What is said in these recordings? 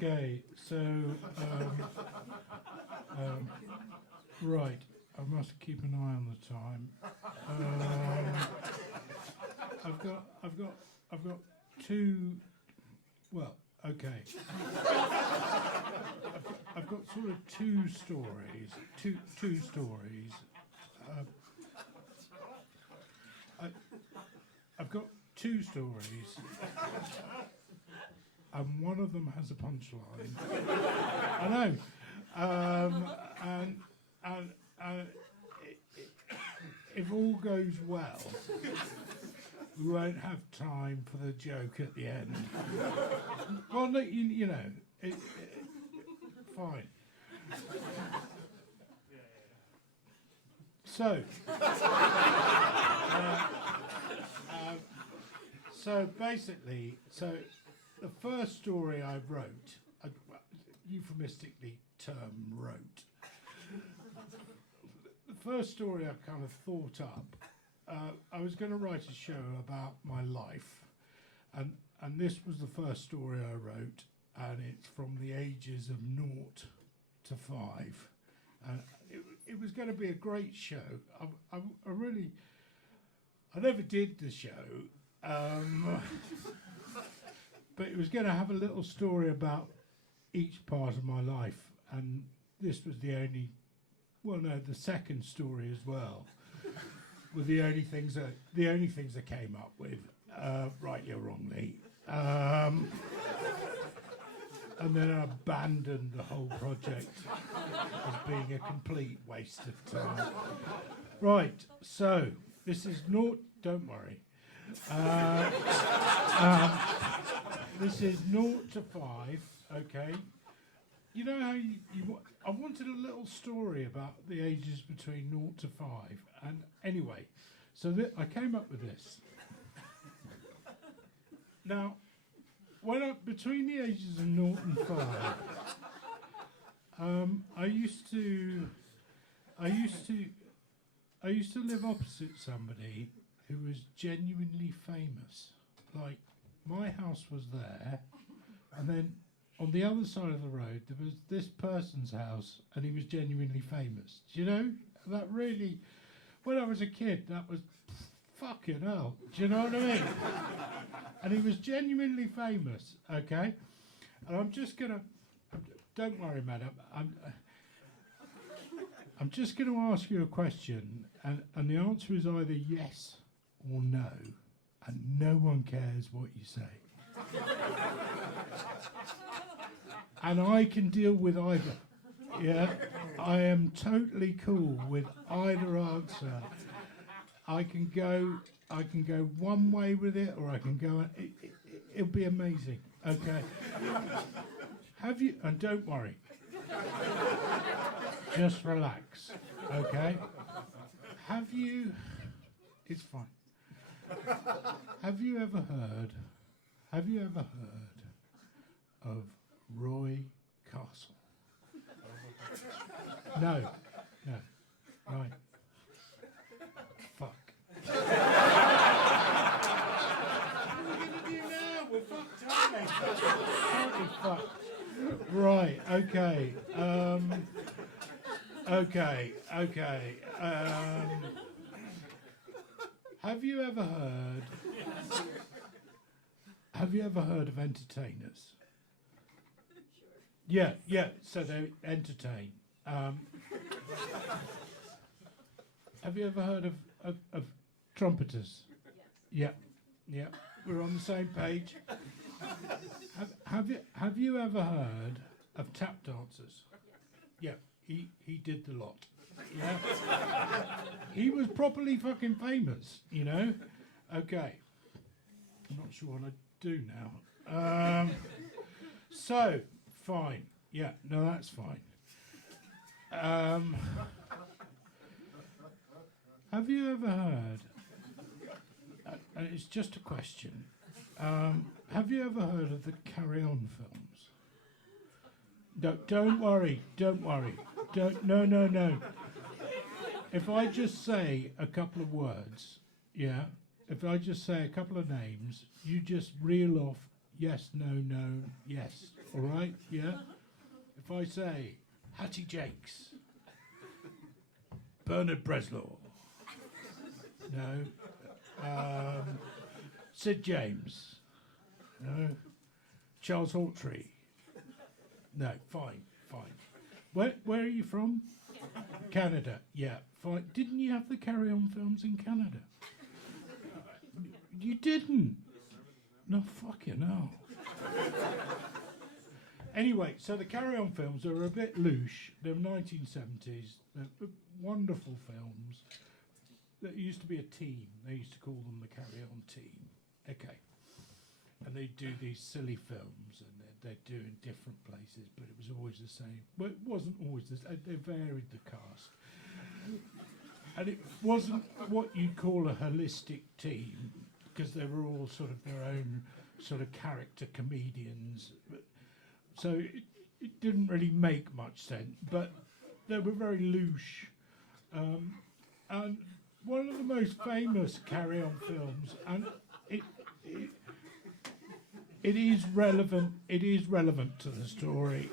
Okay, so right, I must keep an eye on the time. I've got two. Well, okay. I've got sort of two stories. Two stories. I've got two stories, and one of them has a punchline. I know, and if all goes well, we won't have time for the joke at the end. Well, no, you know, fine. So. So basically, the first story I wrote, euphemistically term wrote, the first story I kind of thought up, I was going to write a show about my life, and this was the first story I wrote, and it's from the ages of 0 to 5, and it was going to be a great show. I never did the show. But it was going to have a little story about each part of my life, and this was the second story as well, were the only things I came up with, rightly or wrongly, and then I abandoned the whole project as being a complete waste of time. Right, so this is not. Don't worry. This is 0 to 5, okay? You know how I wanted a little story about the ages between 0 to 5, and anyway, so I came up with this. Now, between the ages of 0 and 5, I used to live opposite somebody who was genuinely famous. Like, my house was there, and then on the other side of the road there was this person's house, and he was genuinely famous. Do you know? That really, when I was a kid, that was fucking hell. Do you know what I mean? And he was genuinely famous, okay? And I'm just gonna, don't worry, madam, I'm just going to ask you a question, and the answer is either yes or no, and no one cares what you say. And I can deal with either. Yeah, I am totally cool with either answer. I can go one way with it, or I can go. It'll be amazing. Okay. Have you? And don't worry. Just relax. Okay. Have you? It's fine. Have you ever heard of Roy Castle? No. Right. Fuck. What are we going to do now? We're fucked, aren't we? Totally fucked. Right, okay. Have you ever heard of entertainers? Yeah, so they entertain. Have you ever heard of trumpeters? Yeah, we're on the same page. Have you ever heard of tap dancers? Yeah, he did the lot. Yeah, he was properly fucking famous, you know. Okay, I'm not sure what I do now. So fine. Yeah, no, that's fine. Have you ever heard? And it's just a question. Have you ever heard of the Carry On films? No, don't worry. No. If I just say a couple of words, yeah, if I just say a couple of names, you just reel off yes, no, no, yes. All right, yeah? If I say Hattie Jakes, Bernard Breslaw, no. Sid James, no. Charles Hawtrey, no, fine. Where are you from? Canada, yeah, fine. Didn't you have the Carry On films in Canada? You didn't? No, fucking hell. Anyway, so the Carry On films are a bit louche. They're 1970s. They're wonderful films. There used to be a team. They used to call them the Carry On team. Okay. And they do these silly films, and they'd do in different places, but it was always the same. Well, it wasn't always the same. They varied the cast. And it wasn't what you'd call a holistic team, because they were all sort of their own sort of character comedians. So it didn't really make much sense, but they were very louche. And one of the most famous Carry On films, and it is relevant. It is relevant to the story.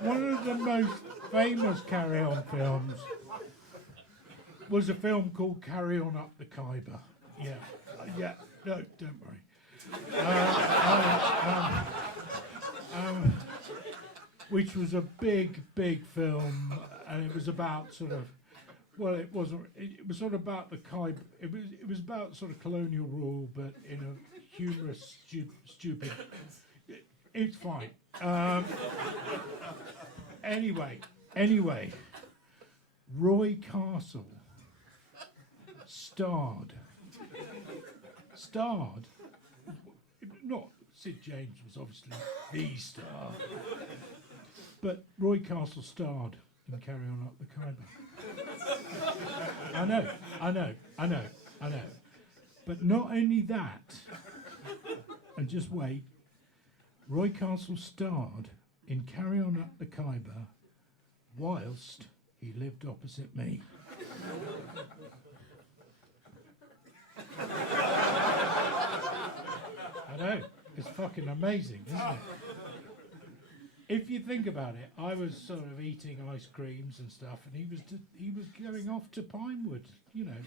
One of the most famous Carry On films was a film called Carry On Up the Khyber. Yeah. No, don't worry. Which was a big film, and it was about sort of. Well, it wasn't. It was sort of about the Khyber. It was about sort of colonial rule, but in a humorous, stupid. It's fine. Anyway, Roy Castle starred. Not Sid James was obviously the star, but Roy Castle starred in Carry On Up the Khyber. I know. But not only that, and just wait, Roy Castle starred in Carry On Up the Khyber whilst he lived opposite me. I know, it's fucking amazing, isn't it? If you think about it, I was sort of eating ice creams and stuff, and he was going off to Pinewood, you know,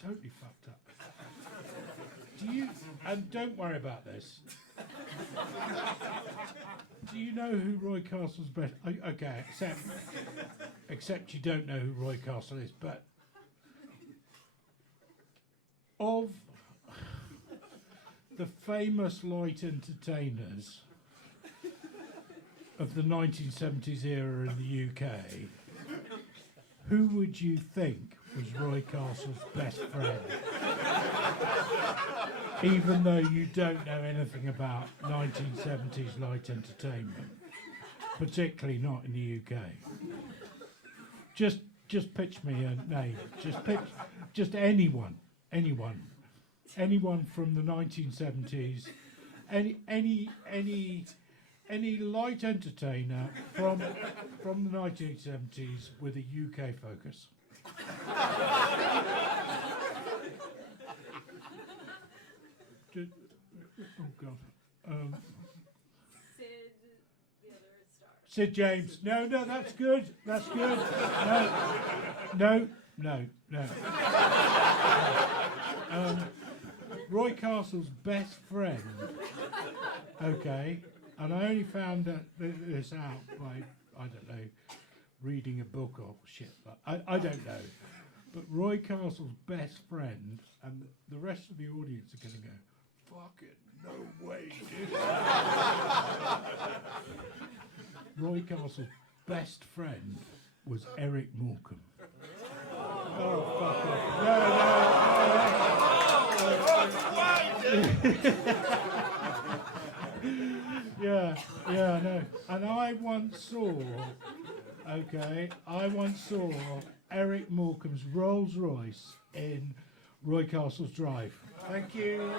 totally fucked up. And don't worry about this. Do you know who Roy Castle's best? Okay, except you don't know who Roy Castle is, but of the famous light entertainers of the 1970s era in the UK, who would you think was Roy Castle's best friend? Even though you don't know anything about 1970s light entertainment, particularly not in the UK. Just pitch me a name. Just anyone from the 1970s, any light entertainer from the 1970s with a UK focus. Oh God. Sid, the other star. Sid James. No, that's good. That's good. No. Roy Castle's best friend. Okay, and I only found this out by, I don't know, reading a book or shit. But I don't know. But Roy Castle's best friend, and the rest of the audience are going to go, fucking no way, dude. Roy Castle's best friend was Eric Morecambe. Oh, fuck off. No. Yeah, no. And I once saw Eric Morecambe's Rolls Royce in Roy Castle's Drive. Thank you.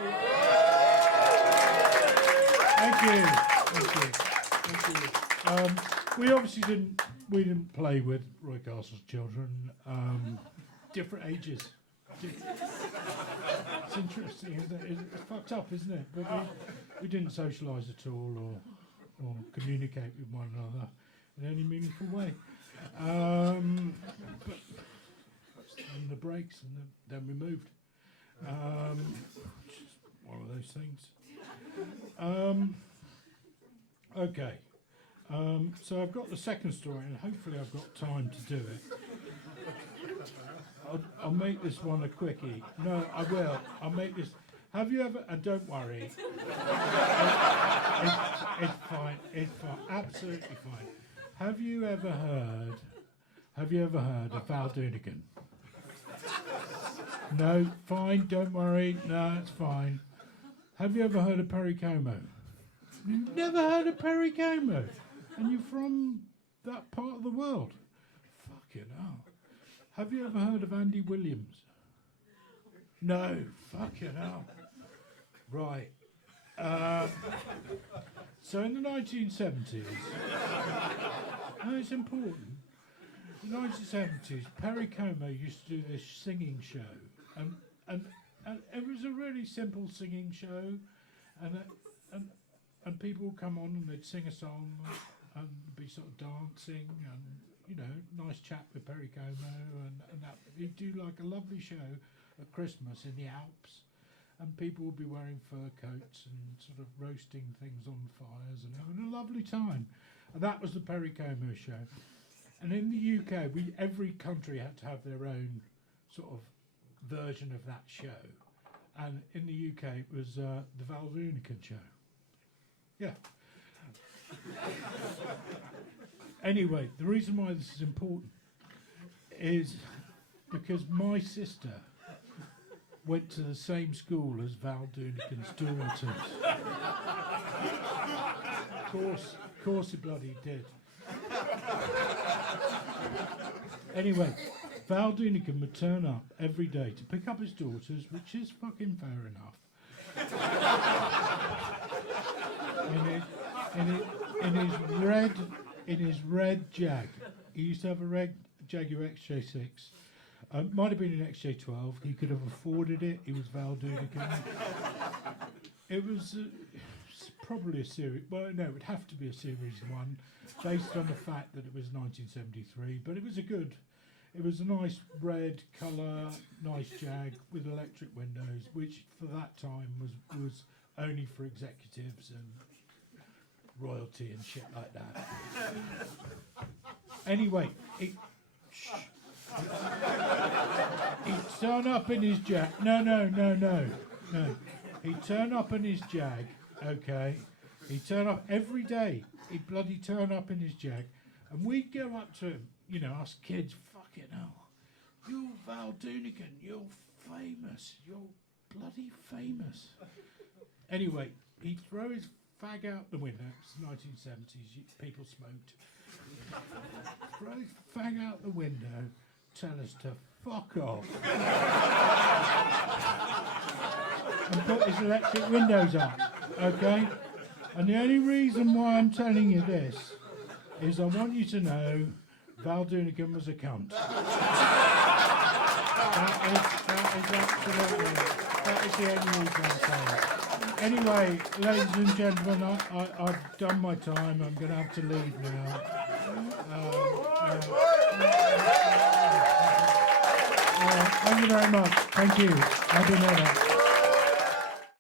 We obviously didn't play with Roy Castle's children. Different ages. it's interesting, isn't it? It's fucked up, isn't it? But we didn't socialise at all or communicate with one another in any meaningful way. But and the breaks, and then we moved. Just one of those things. Okay. So I've got the second story, and hopefully I've got time to do it. I'll make this one a quickie. No, I will. I'll make this. Have you ever? And don't worry. It's fine. It's fine. Absolutely fine. Have you ever heard of Val Doonican? No, fine. Don't worry. No, it's fine. Have you ever heard of Perry Como? You've never heard of Perry Como, and you're from that part of the world. Fucking hell. Have you ever heard of Andy Williams? No, fucking hell. Right. So in the 1970s, no, it's important. In the 1970s, Perry Como used to do this singing show, and it was a really simple singing show, and people would come on and they'd sing a song and be sort of dancing and, you know, nice chat with Perry Como and that. He'd do like a lovely show at Christmas in the Alps, and people would be wearing fur coats and sort of roasting things on fires and having a lovely time. And that was the Perry Como show. And in the UK, every country had to have their own sort of version of that show. And in the UK, it was the Val Doonican show. Yeah. Anyway, the reason why this is important is because my sister went to the same school as Val Doonican's daughters. Of course he bloody did. Anyway, Val Doonican would turn up every day to pick up his daughters, which is fucking fair enough. in his red Jag. He used to have a red Jaguar XJ6. Might have been an XJ12. He could have afforded it. He was Val Doonican. It was probably a series. Well, no, it would have to be a series one, based on the fact that it was 1973. But it was it was a nice red colour, nice Jag with electric windows, which for that time was only for executives and royalty and shit like that. Anyway, he'd turn up in his Jag. No. He'd turn up in his Jag, okay? He'd turn up every day. He'd bloody turn up in his Jag. And we'd go up to him, you know, us kids, fucking hell. You're Val Doonican, you're famous, you're bloody famous. Anyway, he'd throw his fag out the window. It's the 1970s, people smoked. Throw his fag out the window, tell us to fuck off. And put his electric windows up, okay? And the only reason why I'm telling you this is I want you to know Val Doonican was a cunt. That is the only reason I'm saying. Anyway, ladies and gentlemen, I've done my time. I'm going to have to leave now. Thank you very much. Thank you. Happy New Year.